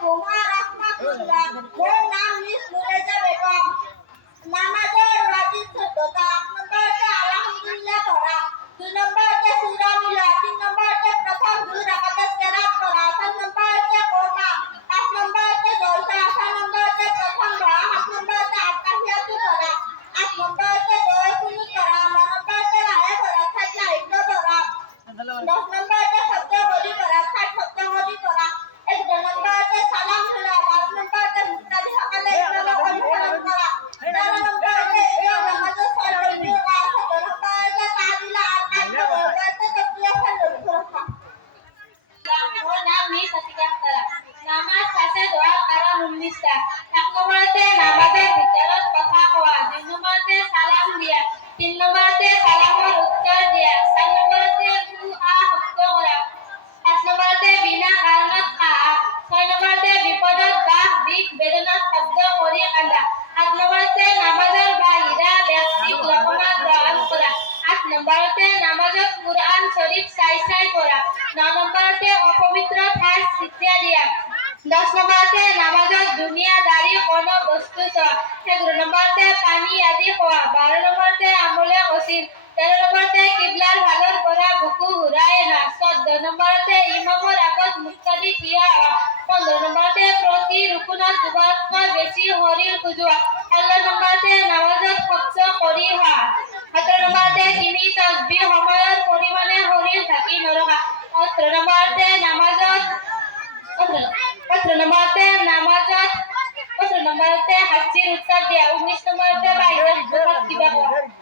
কুমার রহমাতুল্লাহ। মোর নাম মিস নুরেজা বেগম। নামাজের ওয়াজিব ১৪টা। ১ নম্বরতে আলহামদুলিল্লাহ পড়া, ২ নম্বরতে সূরা মিলাদ, ৩ নম্বরতে প্রথম ২ রাকাতের কেরাত করা, ৪ নম্বরতে কোরআন, ৫ নম্বরতে জলসা, ৬ নম্বরতে প্রথম দোয়া, ৭ নম্বরতে আত্তাহিয়াতু পড়া, ৮ নম্বরতে দোয়া কুনুত করা, ৯ নম্বরতে রায়ে পড়া, ৬০ ইবনে পড়া, ১০ নম্বরতে শব্দ বলি করা, ৬০ শব্দ বলি করা, ১১ নম্বরতে সালাম ফেরা, ১২ নম্বরতে মুক্তাদি সকালে ইমাম অনুসরণ করা, ১৩ নম্বরতে ইমাম নামাজের সরবরাহ করা, ১৭ নম্বরতে তাহলিল আর ৮ নম্বরতে তাকবীর সুরক্ষা। মোর নাম মিস আতিকা আক্তার। নামাজ শেষে দোয়া করা ১৯টা। ১ নম্বরতে নামাজের ভিতৰত কথা কোৱা, ২ নম্বরতে সালাম দিয়া, ৩ নম্বরতে সালামৰ উত্তৰ দিয়া, ৪ নম্বরতে আ শব্দ কৰা, ৫ নম্বরতে বিনা কাৰণত কাহা, ৬ নম্বরতে বিপদত বা বিষ বেদনাত শব্দ কৰি কান্দা, ৭ নম্বরতে নামাজৰ বাহিৰা ব্যক্তিক লকমা গ্ৰহণ কৰা, ৮ নম্বরতে নামাজত কুরআন শরীফ চাই চাই পড়া, ৯ নম্বরতে অপবিত্র ঠাই ছিটিয়া দিয়া, ১০ নম্বরতে নামাজত দুনিয়াদারি কোনো বস্তু চোৱা, ১১ নম্বরতে পানী আদি খোৱা, ১২ নম্বরতে আমলে কচিল, ১৩ নম্বরতে কিবলাৰ ফালৰ পৰা বুকু ঘূৰাই অনা, ১৪ নম্বরতে ইমামৰ আগত মুক্তাদি থিয় হোৱা, ১৫ নম্বরতে প্ৰতি ৰুকুনত দুবাৰতকৈ বেছি শৰীৰ খোজোৱা, ১৬ নম্বরতে নামাজত শব্দ কৰি হোৱা, ১৭ নম্বরতে ৩ তাসবিহ সময়ৰ পৰিমাণে শৰীৰ ঢাকি নৰখা, ১৮ নম্বরতে নামাজত হাঁচিৰ উত্তৰ দিয়া, ১৯ নম্বরতে বাহিৰত কিবা কোৱা।